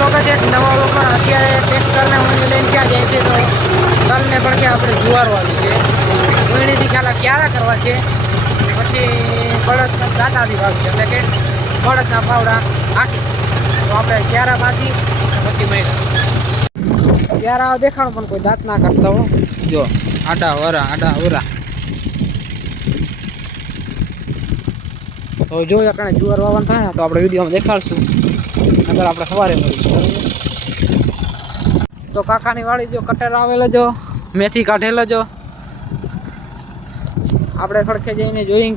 સ્વાગત છે એક નવા લોકોના. અત્યારે ટ્રેક્ટરને ઊંડી લઈને ક્યાં જાય છે તો તલને પણ ક્યાં આપણે જુવારવાની છે. ઊંડીથી ખ્યાલ ક્યારા કરવા છે, પછી બળદના દાંતાથી વાવી છે, એટલે કે બળદના પાવડા હાકી. તો આપણે ક્યારામાંથી પછી મળ્યા ક્યારા દેખાડો પણ કોઈ દાંત ના કરતા હો. જો આડા વરા તો જો આપણે જુવાર વાવવાનું થાય ને તો આપણે વિડીયોમાં દેખાડશું. નગર આપણે સવારે મળીશું. તો કાકાની વાડી જો કટેર આવેલો જો, મેથી કાઢેલો જો. આપણે ખડખે જઈને જોઈ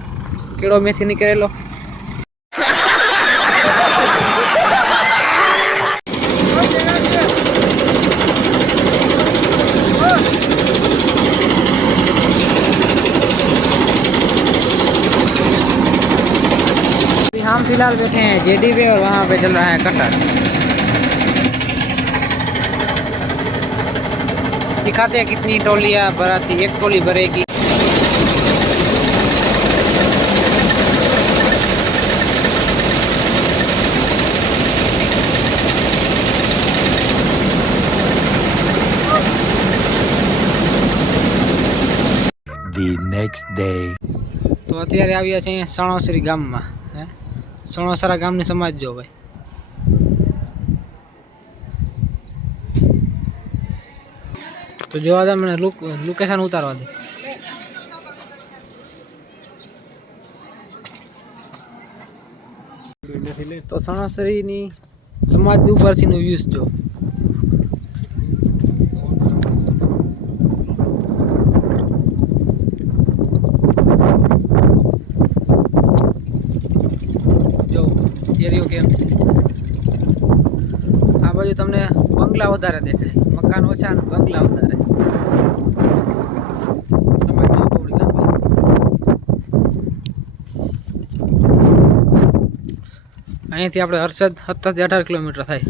કેળો મેથી નીકળેલો. हम फिलहाल बैठे हैं जेडी पे और वहाँ पे चल रहा है कटर. दिखाते हैं कितनी टोलियाँ भराती. एक टोली भरेगी. The next day. તો અત્યારે આવ્યા છે અહીંયા સણોસરી ગામમાં. સણોસરા ગામની સમાજ જો ભાઈ. તો જોવા દે મને લોકેશન ઉતારવા દે. તો સણોસરીની સમાજ ઉપરથી નું વ્યૂઝ જો. એરિયો કેમ છે આ બાજુ તમને બંગલા વધારે દેખાય, મકાન ઓછા અને બંગલા વધારે. અહીંયાથી આપણે હર્ષદ 17-18 કિલોમીટર થાય.